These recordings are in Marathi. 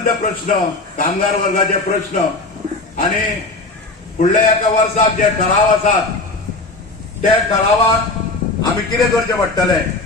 ज्वलंत प्रश्न, कामगार वर्गाचे प्रश्न आणि फुडल्या एका वर्साक जे ठराव आसात त्या ठरावाक आम्ही कितें करचें पडटलें.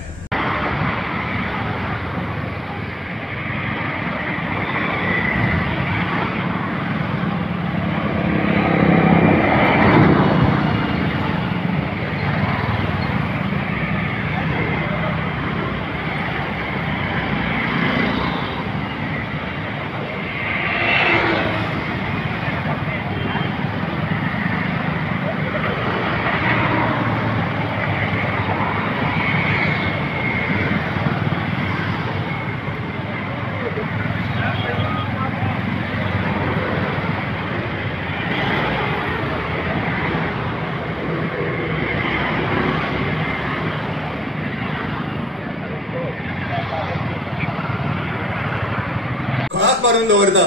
मारून दवरता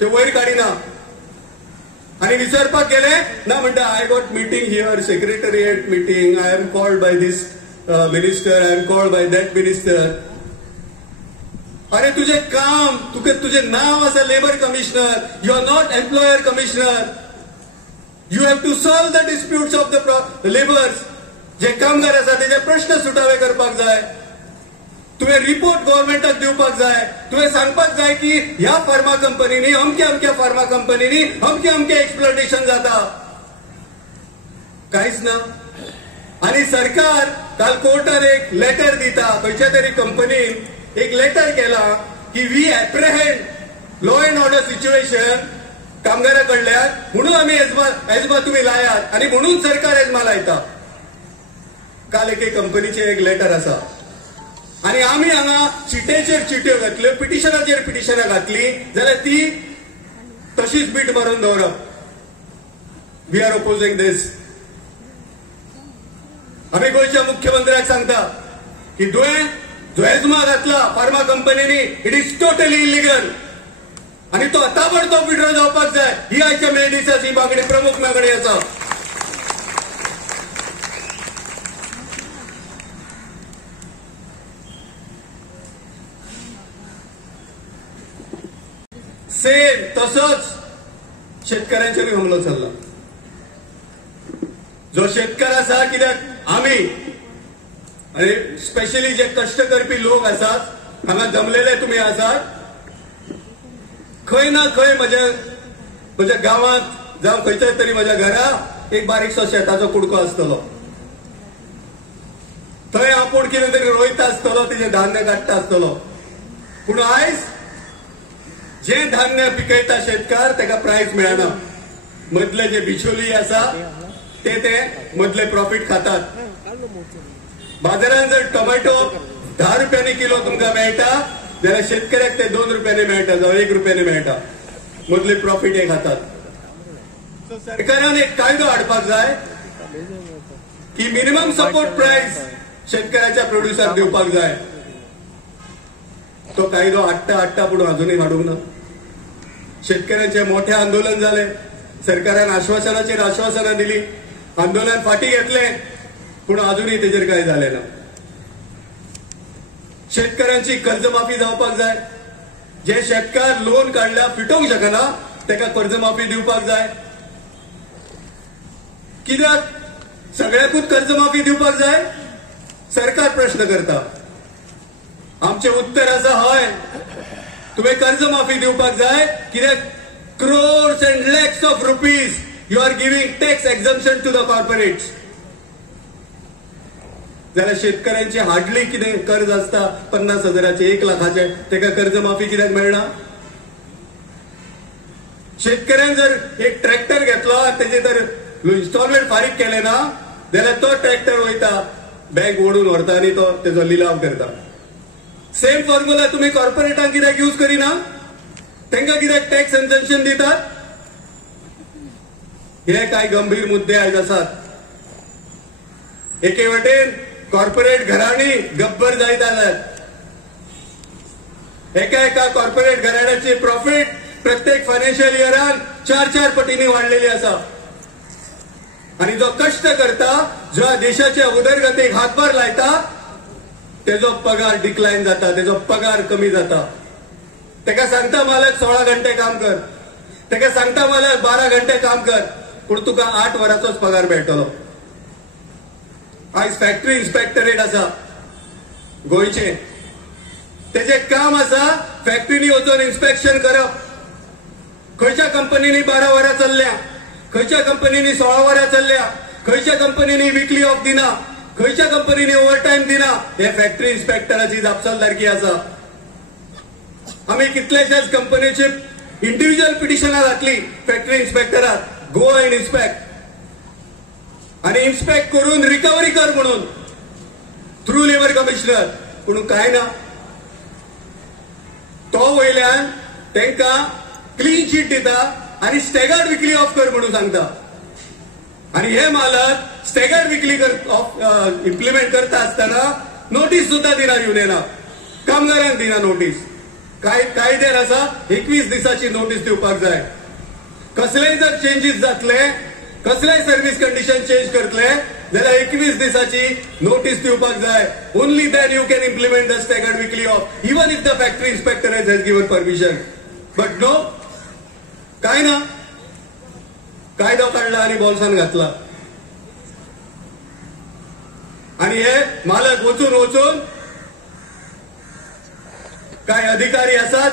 ते वयर काडिना आणि विचारपाक गेले ना म्हणटा I got meeting here, secretariat meeting, I am called by this minister, I am called by that minister. अरे तुझे काम, तुझे नाव आसा labour commissioner, you are not employer commissioner. You have to solve the disputes of the labours. जे कामगार आसा तेजे प्रश्न सुटावे करपाक जाय. तुवें रिपोर्ट गव्हर्नमेंटाक दिवपाक जाय. तुवें सांगपाक जाय की ह्या फार्मा कंपनीनी अमक्या फार्मा कंपनीनी अमके एक्सप्लॉटेशन जाता. कांयच ना. आणि सरकार काल कोर्टान एक लेटर दिता, खंयच्या तरी कंपनीन एक लेटर केला की we apprehend law and order situation कामगारा कडल्यान, म्हणून आम्ही एजमा तुम्ही लायात आणि म्हणून सरकार एजमा लायता. काल एके कंपनीचे एक लेटर आसा आणि आम्ही हांगा चिटेचेर चिट्यो घातल्यो, पिटिशनाचेर पिटिशनां घातली जाल्यार ती तशीच बीट मारून दवरप. वी आर ओपोजिंग दिस. आम्ही गोंयच्या मुख्यमंत्र्याक सांगता की तुवें जो एजमा घातला फार्मा कंपनीनी इट इज टोटली इलिगल आणि तो ताबडतोब विड्रॉ जावपाक जाय. ही आयच्या मेळदिसाची मागणी, प्रमुख मागणी आसा. सेम तसंच शेतकऱ्यांचेर हमलो चालला. जो शेतकार आसा, कित्याक आमी आणि स्पेशली जे कष्ट करपी लोक आसात हांगा जमलेले तुम्ही आसात, खंय ना खंय म्हज्या गांवांत जावं खंयच्या तरी म्हज्या घरा एक बारीकसो शेताचो कुडको आसतलो. थंय आपूण कितें तरी रोयता आसतलो, तेजें धान्य काडटा आसतलो. पूण आयज जे धान्य पिकयता शेतकार ताका प्राइस मेळना. मदले जे बिचोली आसा ते मदले प्रॉफिट खातात. बाजारात जर टोमॅटो 10 रुपयांनी किलो तुमकां मेळटा जाल्यार शेतकऱ्याक ते 2 रुपयांनी मेळटा जावं 1 रुपयांनी मेळटा. मदले प्रॉफिट हे खातात. सरकारान एक कायदो हाडपाक जाय की मिनिमम सपोर्ट प्राइस शेतकऱ्याच्या प्रोड्युसाक दिवपाक जाय. तो कायदो हाडटा पूण अजूनही हाडूंक ना. शेतकऱ्यांचे मोठे आंदोलन झाले. सरकारान आश्वासनाचेर आश्वासनां दिली, आंदोलन फाटी घेतले, पूण अजूनही तेजेर काय झाले ना. शेतकऱ्यांची कर्जमाफी जावपाक जाय. जे शेतकार लोन काढल्या फिटोवंक शकना ताका कर्जमाफी दिवपाक जाय. कित्याक सगळ्याकूच कर्जमाफी दिवपाक जाय? सरकार प्रश्न करता. आमचे उत्तर आसा हय, तुम्हें कर्जमाफी दिवपाक जाय. कित्याक crores and lakhs of rupees you are giving tax exemption to the corporates. जाल्यार शेतकऱ्यांचे हार्डली कितें कर्ज आसता 50,000चे 1 लाखाचे, ताका कर्जमाफी कित्याक मेळना? शेतकऱ्यान जर एक ट्रॅक्टर घेतलो तेजे तर इन्स्टॉलमेंट फारीक केले ना जाल्यार तो ट्रॅक्टर वयता बँक ओडून व्हरता आणि तो तेजो लिलाव करता. सेम फॉर्म्युला तुम्ही कॉर्पोरेटांक कित्याक यूज करिना? तांकां कित्याक टॅक्स एक्झम्पशन दितात? हे काय गंभीर मुद्दे आयज आसात. एके वटेन कॉर्पोरेट घराणी गब्बर जायत आसात. एका कॉर्पोरेट घराण्याची प्रॉफिट प्रत्येक फायनान्शियल इयरान 4 पटींनी वाडलेली आसा. आणि जो कष्ट करता, जो देशाच्या उदरगतीक हातभार लायता, तेजो पगार डिक्लाइन जाता, तेजो पगार कमी जाता. तेका सांगता मालक 16 घंटे काम कर, तेका सांगता मालक 12 घंटे काम कर, पण तुका 8 वरांचोच पगार मेळटलो. आयज फॅक्टरी इन्स्पेक्टरेट आसा गोंयचे, तेजे काम आसा फॅक्टरीनी वचून इन्स्पेक्शन करप. खंयच्या कंपनीनी 12 वरां चल्ल्या, खंयच्या कंपनीनी 16 वरां चल्ल्या, खंयच्या कंपनीनी विकली ऑफ दिना, खंयच्या कंपनीनी ओव्हरटायम दिना, हे फॅक्टरी इन्स्पेक्टराची जापसालदारकी आसा. आमी कितलेशेच कंपनीची इंडिव्हिज्युअल पिटिशनां घातली फॅक्टरी इन्स्पेक्टराक, गो अँड इन्स्पेक्ट, आणि इन्स्पेक्ट करून रिकव्हरी कर म्हणून थ्रू लेबर कमिशनर, पूण काय ना. तो वयल्यान तांकां क्लीन शीट दिता आणि स्टॅगर्ड विकली ऑफ कर म्हणून सांगता. आणि हे मालक स्टॅगर्ड विकली इम्प्लिमेंट करता आसतना नोटीस सुद्धा दिना युनियनाक, कामगारांक दिना नोटीस. कायद्यार आसा 21 दिसाची नोटीस दिवपाक जाय. कसलेय जर चेंजीस जातले, कसलेय सर्व्हिस कंडिशन चेंज करतले जाल्यार 21 दिसाची नोटीस दिवपाक जाय. Only then you can implement the staggered weekly off, even if the factory inspector has given permission. But no, काय ना, कायदो काढला आणि बॉल्सान घातला. आणि हे मालक वचून काय अधिकारी असतात,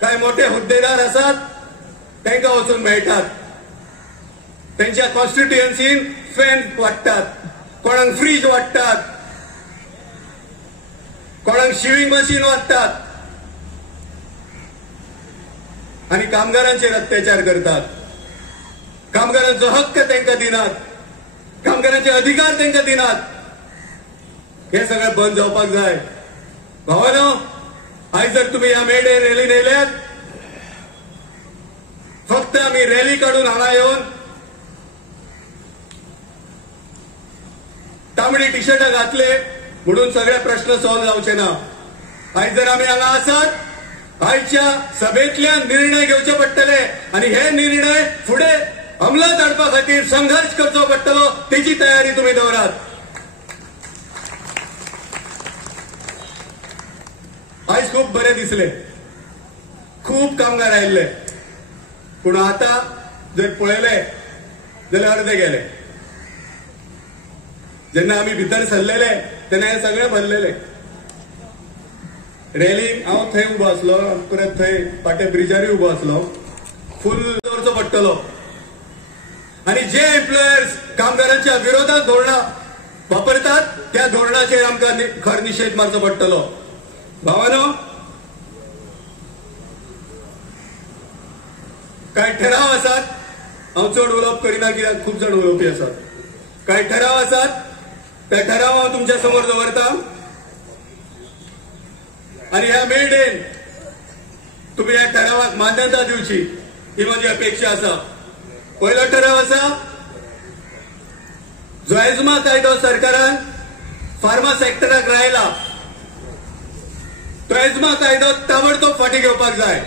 काय मोठे हुद्देदार असतात, त्यांना वचून मेळटात. त्यांच्या कॉन्स्टिट्युएन्सीन फॅन वाटतात, कोणाक फ्रीज वाटतात, कोणाक शिविंग मशीन वाटतात, आणि कामगारांचेर अत्याचार करतात. कामगारांचो हक्क त्यांना दिनात, कामगारांचे अधिकार त्यांना दिनात. हे सगळं बंद जावपाक जाय. भावानो, आज जर तुम्ही या मे डे रॅली नेल्यात, फक्त आम्ही रॅली काढून हांगा येऊन तांबडी टी शर्ट घातले म्हणून सगळे प्रश्न सॉल्व जावचे ना. आज जर आम्ही हांगा आसात, आयच्या सभेतल्यान निर्णय घेवचे पडटले आणि हे निर्णय फुडे अंमलात हाडपा खातीर संघर्ष करचो पडटलो. तेची तयारी तुम्ही दवरात. आयज खूप बरे दिसले, खूप कामगार आयिल्ले, पूण आता जर पळयले जाल्यार अर्धे गेले. जेन्ना आमी भितर सरलेले तेन्ना हे सगळे भरलेले. रॅली हांव थंय उबो आसलो, परत थंय पाटे ब्रिजारूय उबो आसलो. फुल दवरचो पडटलो. आणि जे एम्प्लॉयर्स कामगारांच्या विरोधात धोरणां वापरतात त्या धोरणाचेर आमकां खर निशेध मारचो पडटलो. भावानो, काय ठराव आसात, हांव चड उलोवप करिना कित्याक खूब जाण उलोवपी आसात. काय ठराव आसात, त्या ठराव हांव तुमच्या समोर दवरता. आणि ह्या मे डेन तुम्ही ह्या ठरावाक मान्यता दिवची ही माझी अपेक्षा आसा. पहिलो ठराव आसा, जो एजमा कायदो सरकारान फार्मा सेक्टराक लायला, तो एजमा कायदो ताबडतोब फाटी घेवपाक जाय.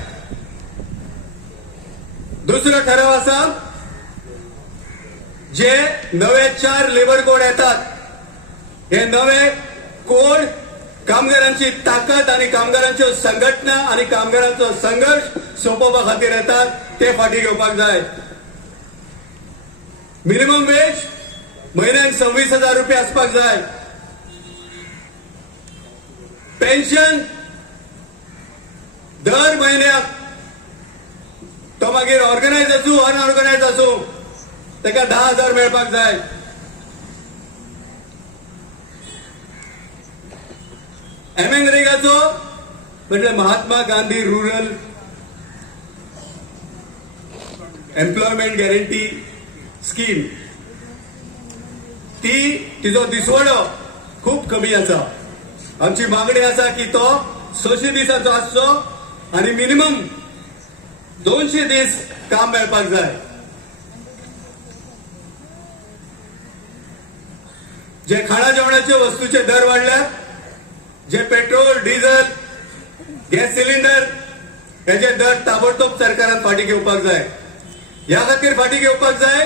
दुसरो ठराव आसा, जे नवे 4 लेबर कोड येतात, हे नवे कोड कामगारांची ताकद आणि कामगारांच्यो संघटना आणि कामगारांचो संघर्ष सोंपोवपा खातीर येतात, ते फाटी घेवपाक जाय. मिनिमम वेज म्हयन्याक 26,000 रुपया आसपाक जाय. पेन्शन दर म्हयन्याक, तो मागीर ऑर्गनायज आसूं अनऑर्गनायज आसूं, ताका 10,000 मेळपाक जाय. मनरेगाचो म्हणजे Mahatma Gandhi rural employment guarantee scheme, तिचो दिसवडो खूप कमी आसा. आमची मागणी आसा की तो 600 दिसाचो आसचो आणि मिनिमम 200 दीस काम मेळपाक जाय. जे खाणा जेवणाचे वस्तूचे दर वाडल्यात, जे पेट्रोल, डिझेल, गॅस सिलिंडर हेचे दर ताबडतोब सरकारान फाटी घेवपाक जाय. ह्या खातीर फाटी घेवपाक जाय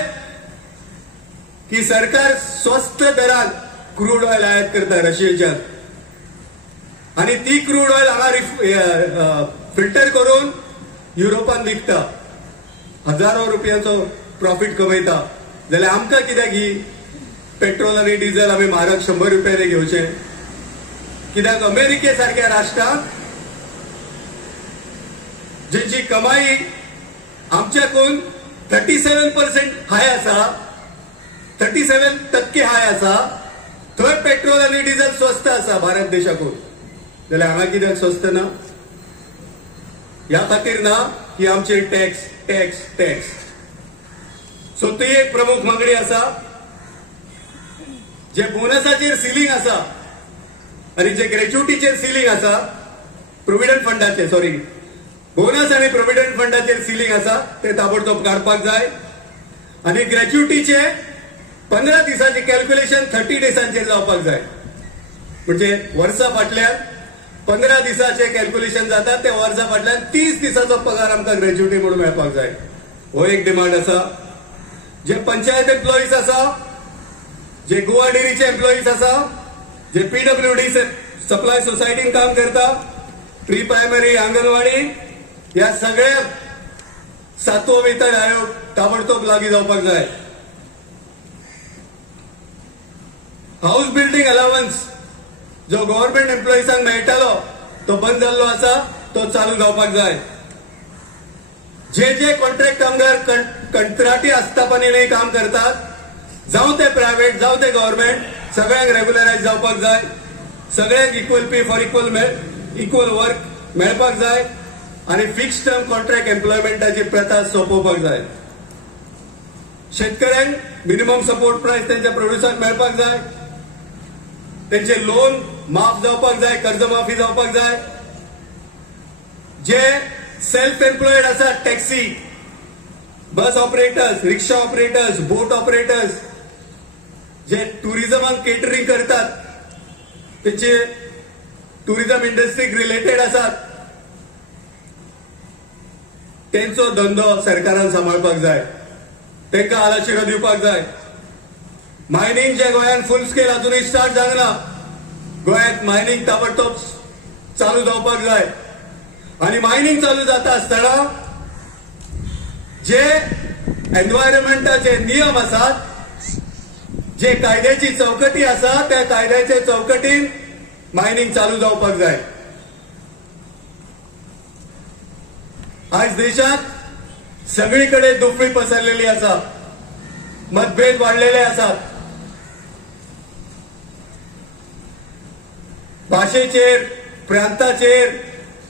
की सरकार स्वस्त दरान क्रूड ऑयल आयात करता रशियेच्यान. आणि ती क्रूड ऑयल हांगा फिल्टर करून युरोपान विकता, हजारो रुपयांचो प्रॉफिट कमयता. जाल्यार आमकां कित्याक ही पेट्रोल आनी डिझल आमी म्हारग 100 रुपयाने घेवचे? कित्याक अमेरिके सारख्या राष्ट्रांत जेची कमाई आमच्याकून 37% हाय आसा, 37% हाय आसा, थंय पेट्रोल आनी डिझल स्वस्त आसा भारत देशाकून. जाल्यार हांगा कित्याक स्वस्त ना? ह्या खातीर ना की आमचे टॅक्स टॅक्स टॅक्स. सो ती एक प्रमुख मागणी आसा. जे बोनसाचेर सिलींग आसा आनी जे ग्रॅच्युटीचेर सिलींग आसा, प्रोव्हिडंट फंडाचेर सॉरी बोनस आणि प्रोव्हिडंट फंडाचेर सिलींग आसा ते ताबडतोब काडपाक जाय. आणि ग्रॅच्युटीचे 15 दिसांचे कॅल्क्युलेशन 30 डेसांचेर जावपाक जाय. म्हणजे वर्सा फाटल्यान 15 दिसाचे कॅल्क्युलेशन जाता ते वर्सा फाटल्यान 30 दिसाचो पगार आमकां ग्रॅच्युटी म्हणून मेळपाक जाय. हो एक डिमांड आसा. जे पंचायत एम्प्लॉईज आसा, जे गोवा डेरीचे एम्प्लॉईज आसा, जे PWD सप्लाय सोसायटीन काम करता, प्री प्रायमरी, अंगणवाडी, ह्या सगळ्या 7वो वेतन आयोग ताबडतोब लागू जावपाक जाय. हाऊस बिल्डिंग अलावन्स जो गव्हर्नमेंट एम्प्लॉईजांक मेळटालो तो बंद जाल्लो आसा, तो चालू जावपाक जाय. जे जे कॉन्ट्रॅक्ट कामगार कंत्राटी आस्थापनेनी काम करतात, जावं ते प्रायव्हेट जावं ते गव्हर्नमेंट, सगळ्यांक रेग्युलरायज जावपाक जाय. सगळ्यांक equal pay for equal work मेळपाक जाय. आणि फिक्स्ड टर्म कॉन्ट्रॅक्ट एम्प्लॉयमेंटाची प्रथा सोंपोवपाक जाय. शेतकऱ्यांक मिनिमम सपोर्ट प्राइस त्यांच्या प्रोड्युसांक मेळपाक जाय. त्यांचे लोन माफ जावपाक जाय, कर्ज माफी जावपाक जाय. जे सेल्फ एम्प्लॉयड आसात, टॅक्सी, बस ऑपरेटर्स, रिक्षा ऑपरेटर्स, बोट ऑपरेटर्स, जे टुरिझमाक केटरिंग करतात, त्यांचे टुरिझम इंडस्ट्रीक रिलेटेड आसात, त्यांचो धंदो सरकारान सांबाळपाक जाय. तांकां आलाशिरो दिवपाक जाय. मायनिंग जे गोंयांत फुल स्केल अजूनही स्टार्ट जावंक ना, गोंयांत मायनिंग ताबडतोब चालू जावपाक जाय. आणि मायनिंग चालू जाता आसतना जे एन्व्हायरमेंटाचे नियम आसात, जे कायद्याची चौकटी आसा, त्या कायद्याच्या चौकटीन मायनिंग चालू जावपाक जाय. आज देशात सगळीकडे दुफळी पसरलेली आसा, मतभेद वाढलेले आसात. भाषेचेर, प्रांताचेर,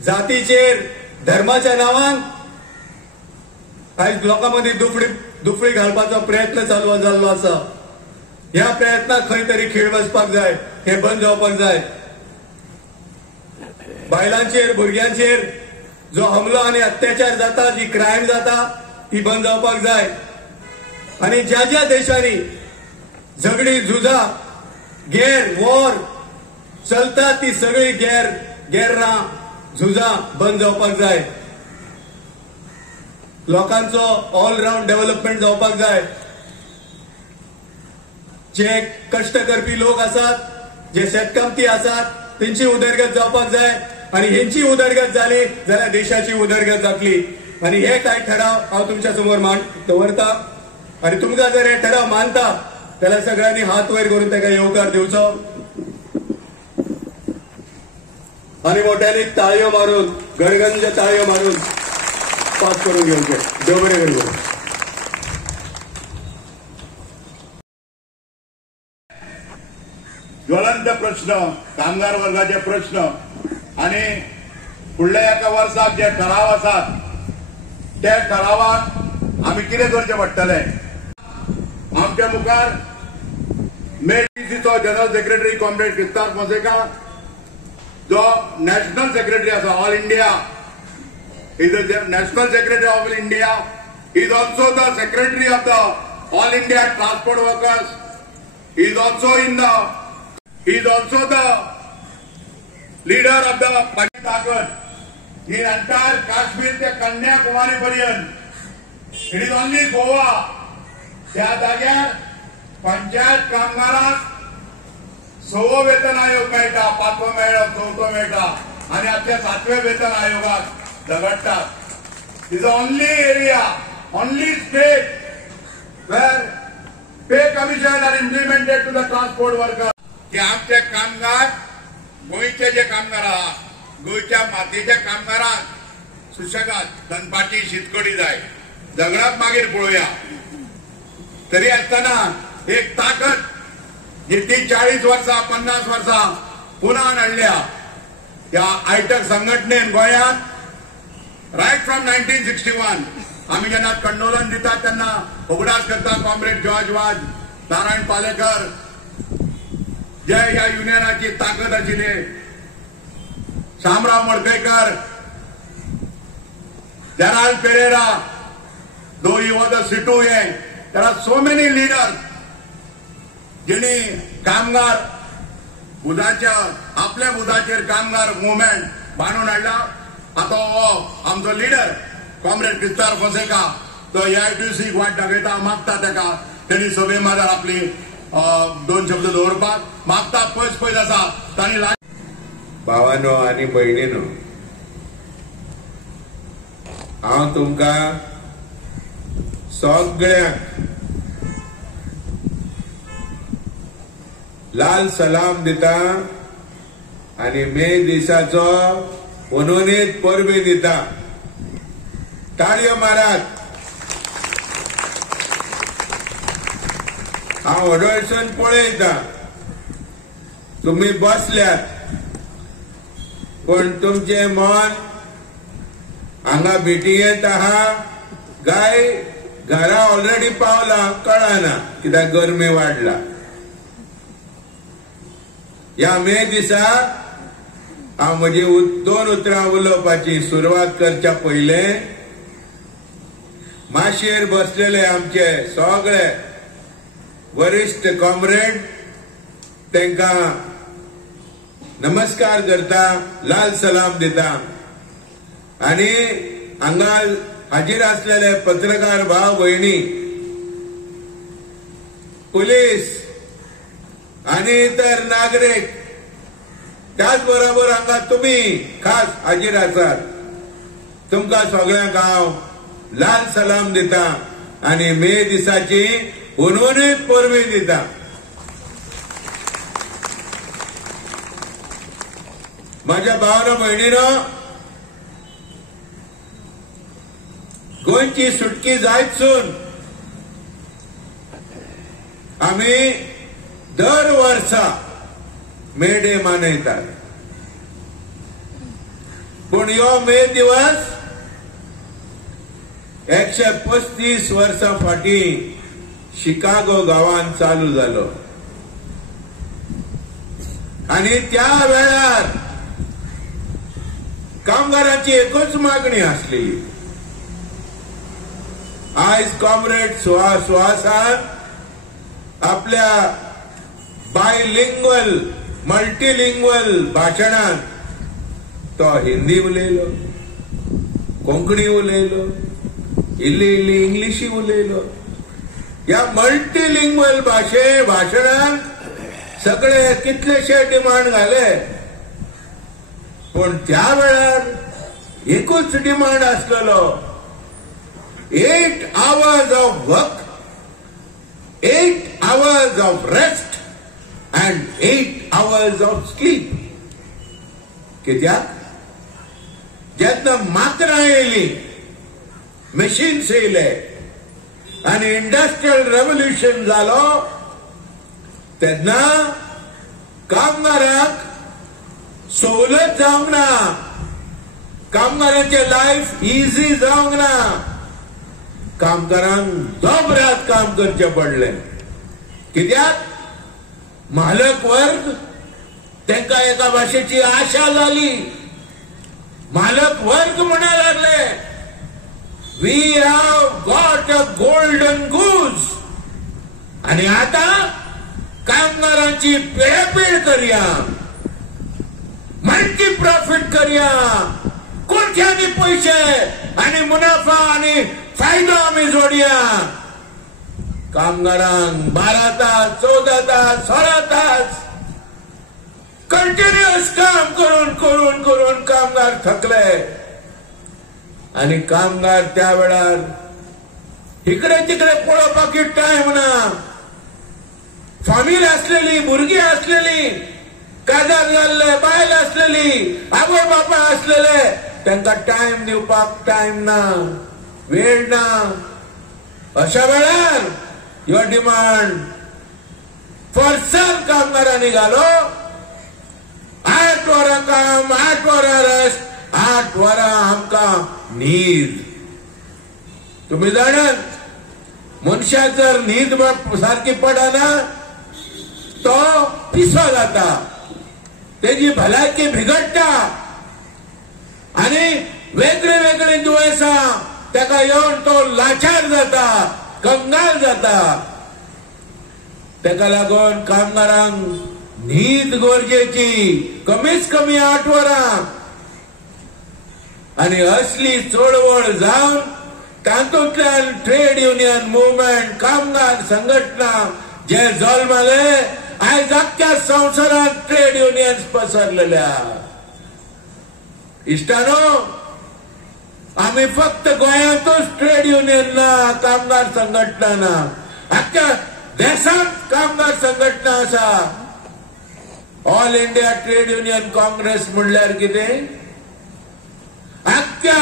जातीचेर, धर्माच्या नांवान आज लोकांमध्ये दुफळी घालपाचो प्रयत्न चालू जाल्लो आसा. ह्या प्रयत्नाक खंय तरी खीळ बसपाक जाय. हे बंद जावपाक जाय. बायलांचेर, भुरग्यांचेर जो हमलो आणि अत्याचार जाता, जी क्रायम जाता, ती बंद जावपाक जाय. आणि ज्या ज्या देशांनी झगडी, झुजा, गैर, वॉर चलता, ती सगळी गैरां, झुजा बंद जावपाक जाय. लोकांचो ऑलराऊंड डेव्हलपमेंट जावपाक जाय. जे कष्ट करपी लोक आसात, जे शेतकामती आसात, तेंची उदरगत जावपाक जाय. आणि हेंची उदरगत जाली जाल्यार देशाची उदरगत जातली. आणि हे काय ठराव हांव तुमच्या समोर दवरता. आणि तुमकां जर हे ठराव मानता जाल्यार सगळ्यांनी हात वयर करून ताका येवकार दिवचो आणि मोठ्याने ताळयो मारून, गडगंज ताळयो मारून पास करून घेवचे. देव बरें करूं. ज्वलंत प्रश्न, कामगार वर्गाचे प्रश्न आणि फुडल्या एका वर्साक जे ठराव आसात, त्या ठरावाक आमी कितें करचें पडटले? आमच्या मुखार मेडीसीचो जनरल सेक्रेटरी कॉम्रेड क्रिस्तांव फोंसेका, जो नॅशनल सेक्रेटरी आसा all India, is the national secretary of India, is also the secretary of the all India transport workers, is also the leader of the Pakistan, in entire Kashmir te Kanyakumari पर्यंत, it is only Goa त्या जाग्यार पंचायत कामगारांक 6वं वेतन आयोग मेळटा, 5वं मेळटा, 4थं मेळटा आणि आतां 7व्या वेतन आयोगाक झगडटात. Is only area, only state where pay commission are implemented to the transport worker. की आमचे कामगार, गोंयचे जे कामगार आहात, गोंयच्या मातयेच्या कामगारांक सुशेगाद दनपारची शीतकडी जाय. झगडाक मागीर पळोवया. तरी आसतना एक ताकद जी ती 40 वर्सां 50 वर्सां पुन्हा हाडल्या त्या आयटक संघटनेन गोंयांत रायट फ्रॉम 1961 आमी जेन्ना कंडोलन दितात तेन्ना उगडास करता कॉम्रेड जॉर्ज वाज, नारायण पालेकर जे ह्या युनियनाची ताकद आशिल्ली, शामराव मडकयकर, जेराल्ड पेरेरा, दो ही वॉज अ सिटू हे. There are so many leaders जेणी कामगार बुधाच्या आपल्या बुधाचेर कामगार मुवमेंट बांदून हाडला. आता हो आमचो लिडर कॉम्रेड क्रिस्तार फोसेका तो AITUC वाट दाखयता, मागता ताका तेणी सभे माजार आपली 2 शब्द दवरपाक मागता. पयस आसा तांणी भावांनो आनी भयणीनो, हांव तुमकां सगळ्यांक लाल सलाम दिता आनी मे दिसाचो उनुनीत परबी दिता. ताळयो मारात. हांव वडोळसून पळयता तुम्ही बसल्यात, पण तुमचे मन हांगा मिटिंगेंत आहा काय घरा ऑलरेडी पावला कळना, कित्याक गरमी वाडला. ह्या मे दिसा हांव म्हजी 2 उतरां उलोवपाची सुरवात करच्या पयले माशेर बसलेले आमचे सगळे वरिष्ठ कॉम्रेड तांकां नमस्कार करता, लाल सलाम दिता. आनी हांगा हाजीर आसलेले पत्रकार भाव भयणी, पुलीस आनी इतर नागरीक, त्याच बरोबर हांगा तुमी खास हाजीर आसात, तुमकां सगळ्यांक हांव लाल सलाम दिता आनी मे दिसाची उनुनीत परबी दिता. माझ्या भावानो भयणीनो, गोंयची सुटकी जायतसून आमी दर वर्सा मे डे मनयतात. पूण ह्यो मे दिवस 135 वर्सां फाटीं शिकागो गांवांत चालू जालो. आनी त्या वेळार कामगारांची एकच मागणी आसली. आयज कॉम्रेड सुहासान आपल्या बायलिंग्वल मल्टीलिंग्वल भाशणांत तो हिंदी उलयलो, कोंकणी उलयलो, इल्ली इल्ली इंग्लिशी उलयलो. ह्या मल्टीलिंग्वल भाशणांत सगळे कितलेशे डिमांड घाले, पण त्या वेळार एकूच डिमांड आसलेलो 8 hours of work, 8 hours of rest and 8 hours of sleep. कित्याक जेन्ना मात्रां येयली, मशीन्स येयले आनी इंडस्ट्रियल रेव्होल्यूशन जालो, तेन्ना कामगारांक सवलत जावंक ना, कामगारांचे लायफ इजी जावंक ना, कामगारांक जोबरात काम करचे पडलें. कित्याक मालक वर्ग तांकां एका भाशेची आशा जाली. मालक वर्ग म्हणा लागले, we have got a golden goose. आणि आता कामगारांची पिळापीळ करया, मल्टी प्रॉफिट करया, कोट्यांनी पैसे आणि मुनाफा आणि फायदा आम्ही जोडया. कामगारांक 12 तास 14 तास 16 तास कंटिन्युअस काम करून करून करून कामगार थकले आणि कामगार त्या वेळार इकडे तिकडे पळोवपाक टाइम ना. फामील असलेली, भुरगीं असलेली, काजार जाल्ले बायल असलेली, आवय बापा असलेले, तांकां टाइम दिवपाक टाइम ना, वेळ ना. अशा वेळार ह्यो डिमांड फॉर्सान कामगारांनी घालो. 8 वरां काम, 8 वरां रेस्ट, 8 वरां आमकां न्हीद. तुम्ही जाणात मनशाक जर न्हीद सारखी पडना तो पिसो जाता, तेजी भलायकी बिगडटा आणि वेगळी वेगळी दुयेंसां ताका येवन तो लाचार जाता, कंगाल जाता. ताका लागून कामगारांक न्हीद गरजेची, कमीच कमी 8 वरां. आणि असली चळवळ जावन तातूंतल्यान ट्रेड युनियन मुवमेंट, कामगार संघटना जे जल्मले, आयज अख्ख्या संवसारांत ट्रेड युनियन्स पसरलेल्या. इश्टानो, आम्ही फक्त गोंयांतूच ट्रेड युनियन ना, कामगार संघटना ना, अख्ख्या देशांत कामगार संघटना आसा. All India trade union Congress म्हणल्यार कितें? अख्ख्या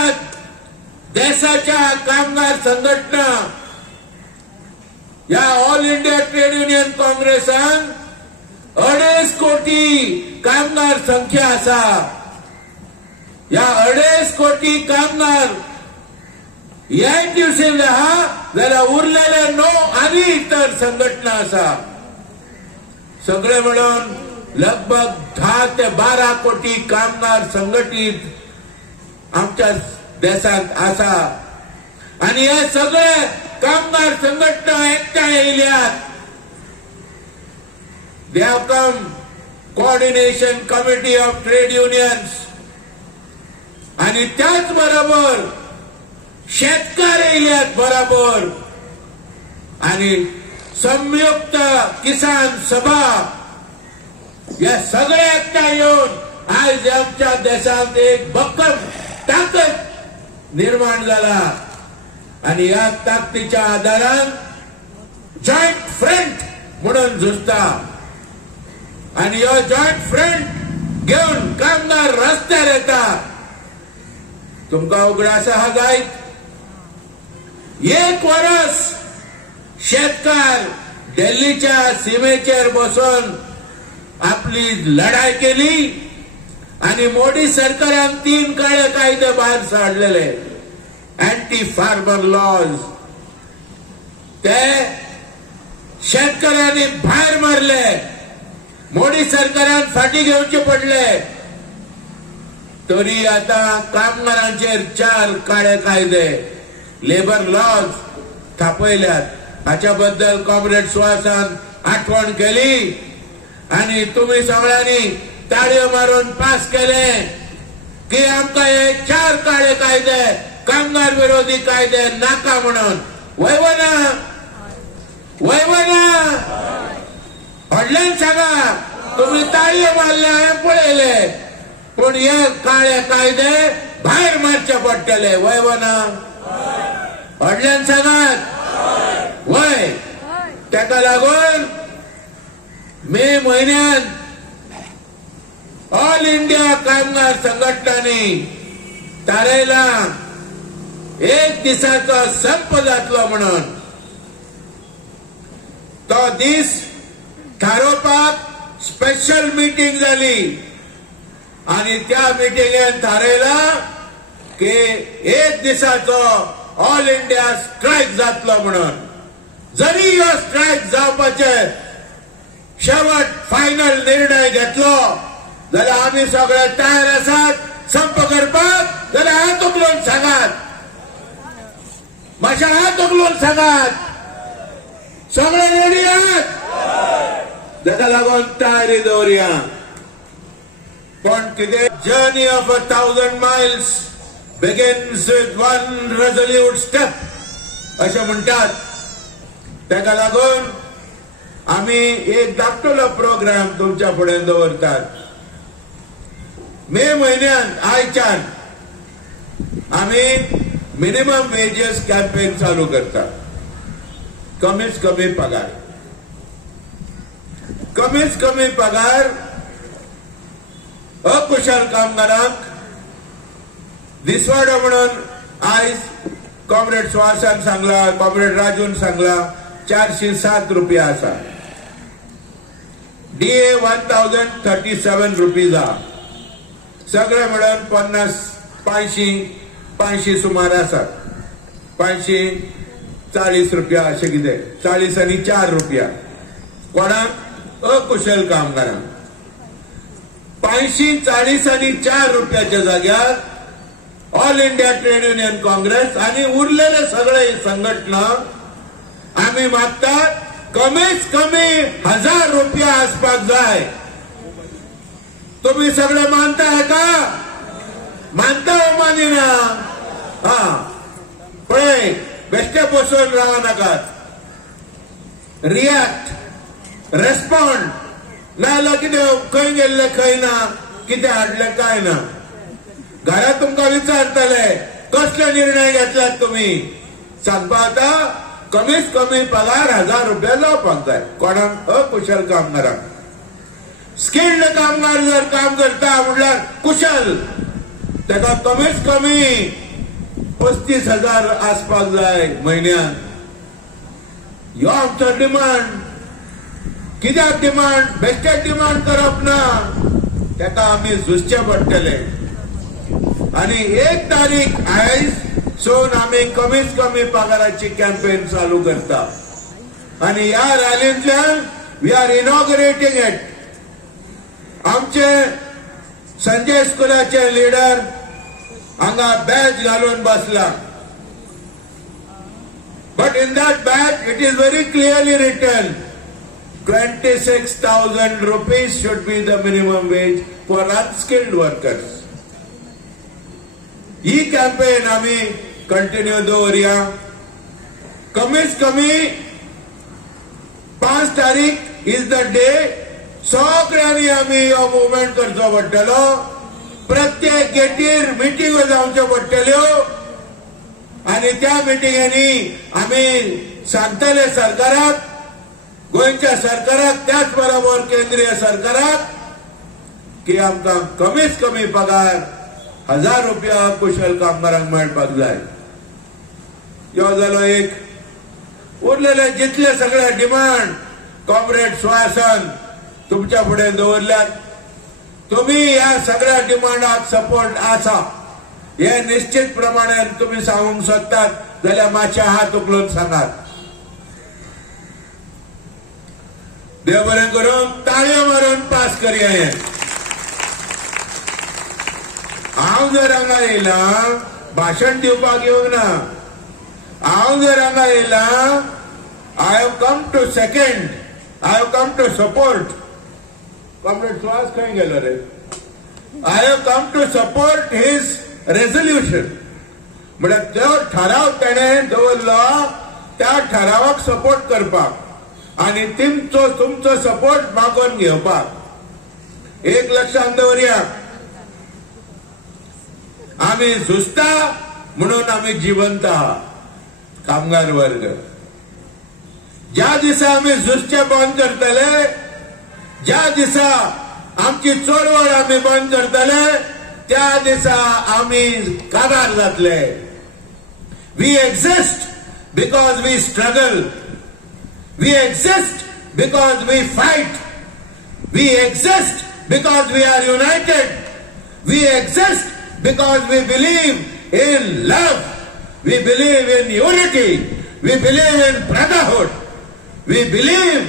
देशाच्या कामगार संघटना या ऑल इंडिया ट्रेड युनियन काँग्रेसान 2.5 कोटी कामगार संख्या आसा. या 2.5 कोटी कामगार ह्याच दिवशी आहा जाल्यार उरलेले 9 आनी इतर संघटना आसा. सगळे मिळून लगभग 10 ते 12 कोटी कामगार संघटित आमच्या देशात आसा. आणि हे सगळे कामगार संघटना एकठांय येयल्यात. They have come coordination committee of trade unions. आणि त्याच बरोबर शेतकार येयल्यात बरोबर. आणि संयुक्त किसान सभा या सगळे एकठांय येऊन आज आमच्या देशात एक भक्कम ताकद निर्माण झाला. आणि या ताकदीच्या आधारान जॉईंट फ्रंट म्हणून झुजता. आणि ह्यो जॉईंट फ्रंट घेऊन कामगार रस्त्यार येतात. तुमकां उगडास आहा गायत, 1 वर्स शेतकार दिल्लीच्या सीमेचेर बसून आपली लढाई केली आणि मोदी सरकारान 3 काळे कायदे भायर साडलेले, अँटी फार्मर लॉज. ते शेतकऱ्यांनी भायर मारले, मोदी सरकारान फाटी घेवचे पडले. तरी आता कामगारांचेर 4 काळे कायदे, लेबर लॉज थापयल्यात. हाच्या बद्दल कॉम्रेड सुहासान आठवण केली आणि तुम्ही सगळ्यांनी ताळयो मारून पास केले की आमकां हे 4 काळे कायदे, कामगार विरोधी कायदे नाका म्हणून. वयवना वयवना व्हडल्यान सांगा. तुम्ही ताळयो मारले हांवें पळयले, पूण हे काळे कायदे भायर मारचे पडटले. वयवना व्हडल्यान सांगात. वय ताका लागून मे म्हयन्यात ऑल इंडिया कामगार संघटनांनी थारायला 1 दिसाचो संप जातलो म्हणून. तो दीस थारोवपाक स्पेशल मीटिंग जाली आणि त्या मिटिंगेन थारायला की 1 दिसाचो ऑल इंडिया स्ट्रायक जातलो म्हणून. जरी ह्यो स्ट्रायक जावपाचे शेवट फायनल निर्णय घेतलो जाल्यार आमी सगळे तयार आसात संप करपाक. जाल्यार हात उखलून सांगात, मातशे हात उखलून सांगात. सगळे रेडी आहात? जाका लागून तयारी दवरया. पण कितें journey of 1000 miles begins with one resolute step अशें म्हणटात. ताका लागून आमी एक धाकटुलो प्रोग्राम तुमच्या फुडें दवरतात. मे म्हयन्यात आयच्यान आम्ही मिनिमम वेजेस कॅम्पेन चालू करता. कमीत कमी पगार, कमीत कमी पगार अकुशल कामगारांक दिसवाडो म्हणून आयज कॉम्रेड सुहासान सांगला, कॉम्रेड राजून सांगला 407 रुपया आसा. DA 1037 रुपीज आहा. सगळे मिळून 550 सुमार आसात. 540 रुपया अशें कितें, 40 आनी 4 रुपया कोणाक अकुशल कामगारांक. 540 आनी 4 रुपयाच्या जाग्यार all India trade union Congress आणि उरलेले सगळे संघटना आम्ही मागतात कमीत कमी 1000 रुपया आसपाक जाय. तुम्ही सगळे मानताय का? मानता हो मानिना? हा पळय, बेश्टे बसून रावा नाकात. रिएक्ट, रेस्पॉन्ड, नाजाल्यार कितें खंय गेल्ले खंय ना, कितें हाडले काय ना. घरात तुमकां विचारतले कसले निर्णय घेतल्यात तुम्ही. सांगपा आता कमीत कमी पगार 1000 रुपया जावपाक जाय कोणाक अकुशल कामगारांक. स्किल्ड कामगार जर काम करता म्हटल्यार कुशल, ताका कमीत कमी 35,000 आसपाक जाय म्हयन्याक. ह्यो आमचो डिमांड. कित्याक डिमांड? बेश्टे डिमांड करप ना, ताका आमी झुजचे पडटले. आणि 1 तारीख आयज सोन आम्ही कमीत कमी पगाराची कॅम्पेन चालू करता. आणि ह्या रॅलींतल्यान वी आर इनॉग्रेटिंग इट. आमचे संजय स्कुलाचे लिडर हांगा बॅच घालून बसला. But in that badge it is very clearly written 26,000 rupees should be the minimum wage for unskilled workers. He campaign आम्ही कंटिन्यू दवरया. कमीत कमी 5 तारीख इज द डे. सगळ्यांनी आम्ही हो मुवमेंट करचो पडटलो. प्रत्येक गेटीर मिटिंगो जावच्यो पडटल्यो आणि त्या मिटिंगांनी आम्ही सांगतले सरकाराक, गोंयच्या सरकाराक, त्याच बरोबर केंद्रीय सरकाराक की आमकां कमीत कमी पगार 1000 रुपया कुशल कामगारांक मेळपाक जाय. ह्यो जालो एक. उरलेले जितले सगळे डिमांड कॉम्रेड सुहासन तुमच्या फुडें दवरल्यात. तुम्ही ह्या सगळ्या डिमांडाक सपोर्ट आसा हे निश्चित प्रमाणे तुम्ही सांगूंक सोदतात जाल्यार मातशे हात उखलून सांगात. देव बरें करून ताळयो मारून पास करया. हे हांव जर हांगा येयला भाशण दिवपाक येवंक ना. हांव जर हांगा येयला I have come to second, I have come to support. Comrade Suhas खंय गेलो रे? I have come to support his resolution. म्हळ्यार जो ठराव तेणें दवरलो त्या ठरावाक सपोर्ट करपाक आणि तुमचो सपोर्ट मागून घेवपाक. एक लक्षात दवरया, आम्ही झुजता म्हणून आम्ही जिवंत आहात. कामगार वर्ग ज्या दिसा आम्ही झुजचे बंद करतले, ज्या दिसा आमची चळवळ आम्ही बंद करतले, त्या दिसा आम्ही कागार जातले. We exist because we struggle. We exist because we fight. We exist because we are united. We exist because we believe in love, we believe in unity, we believe in brotherhood, we believe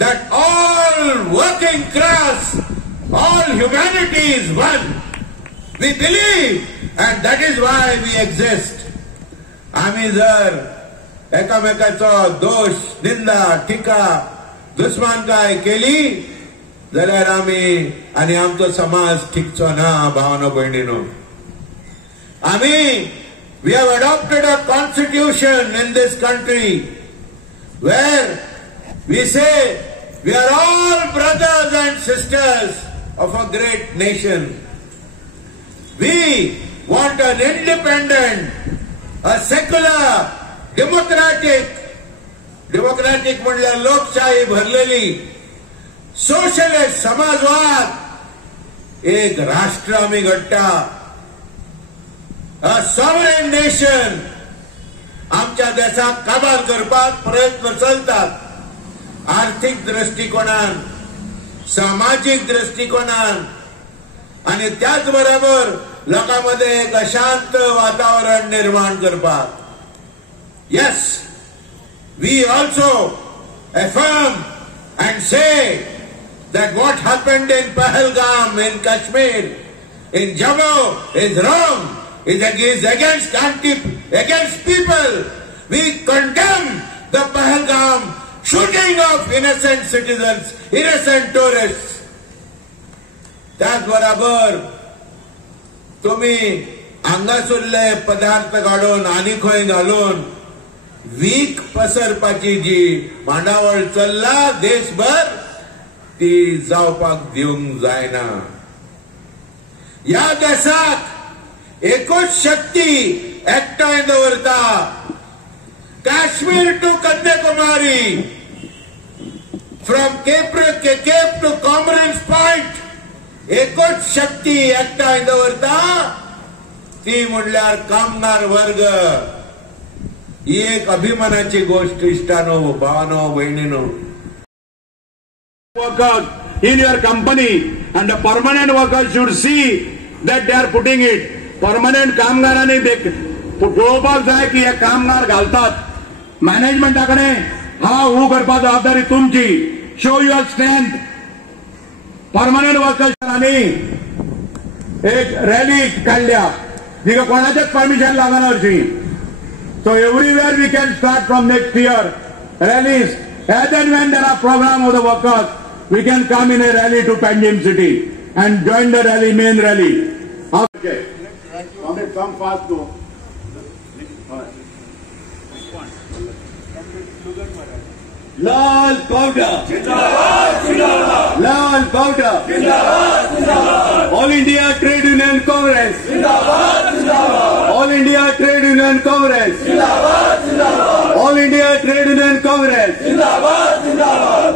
that all working class, all humanity is one. We believe and that is why we exist. आम्ही जर एकामेकाचो दोष, निंदा, टीका, दुश्मनकाय केली जाल्यार आम्ही आणि आमचो समाज टिकचो ना. भावनो भयणीनो, आम्ही we have adopted a constitution in this country where we say we are all brothers and sisters of a great nation. We want an independent, a secular, democratic म्हणल्यार लोकशाही भरलेली, सोशलिस्ट समाजवाद एक राष्ट्र आम्ही घडटा, अ सॉव्हरेन नेशन आमच्या देशाक काबार करपाक प्रयत्न चलतात. आर्थिक दृष्टिकोनान, सामाजिक दृष्टिकोनान आणि त्याच बरोबर लोकांमध्ये एक अशांत वातावरण निर्माण करपाक. Yes, we also affirm and say that what happened in Pahalgam, in Kashmir, in Jammu is wrong. It is against people. We condemn the Pahalgam shooting of innocent citizens, innocent tourists. त्याचबरोबर तुम्ही आंगासुरले पदार्थ काढून आनी खंय घालून वीक पसरपाची जी मांडावळ चल्ला देशभर ती जावपाक दिवंक जायना. या देशाक एकूच शक्ती एकठांय दवरता. Kashmir to Kanyakumari, from cape to Comorin point एकूच शक्ती एकठांय दवरता, ती म्हणल्यार कामगार वर्ग. ही एक अभिमानाची गोष्ट इष्टानो, भावानो, बहिणीनो. Workers in your company and the permanent workers should see that they are putting it. Permanent कामगारांनी पळोवपाक जाय की हे कामगार घालतात. मॅनेजमेंटाकडे हा हू करपाक जबाबदारी तुमची. Show your strength. परमनंट वर्कर्सांनी एक रॅली काढल्या जिका कोणाचेच परमिशन लागना हरशी. So everywhere we can start from next year rallies. As and when there are program of the workers, we can come in a rally to Panjim city and join the rally, main rally. Okay. Come fast though. Lal powder. Jindabad, Jindabad. Lal powder. Jindabad, Jindabad. All India Trade Union Congress. Jindabad, Jindabad. All India Trade Union Congress. Jindabad, Jindabad. All India Trade Union Congress. Jindabad, Jindabad.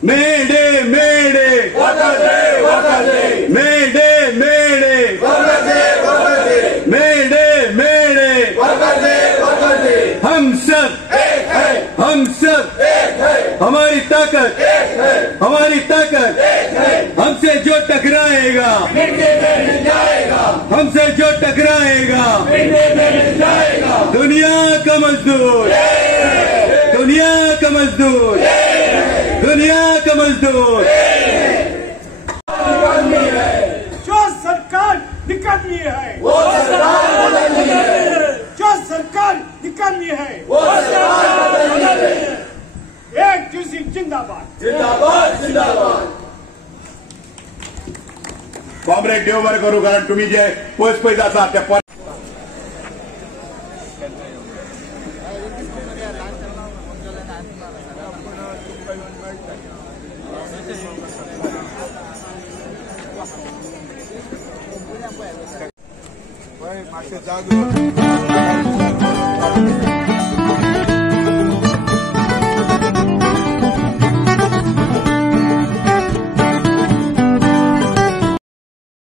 May Day, May Day. Workers' Day, Workers' Day. May Day, May Day. Workers' Day, Workers' Day. May Day, May Day. Workers' Day, Workers' Day. हम सब हमारी ताकत, हमारी ताकत, हमसे जो टकराएगा, हमसे जो टकराएगा, दुनिया का मजदूर, दुनिया का मजदूर, दुनिया का मजदूर. जो सरकार निकालनी है वो सरकार बदलनी है. जो सरकार निकालनी है वो सरकार बदलनी है. एक दूसरी जिंदाबाद, जिंदाबाद, जिंदाबाद. कॉम्रेड देव बरें करूं. कारण तुम्ही जे पयस आसा ते मातशें जाग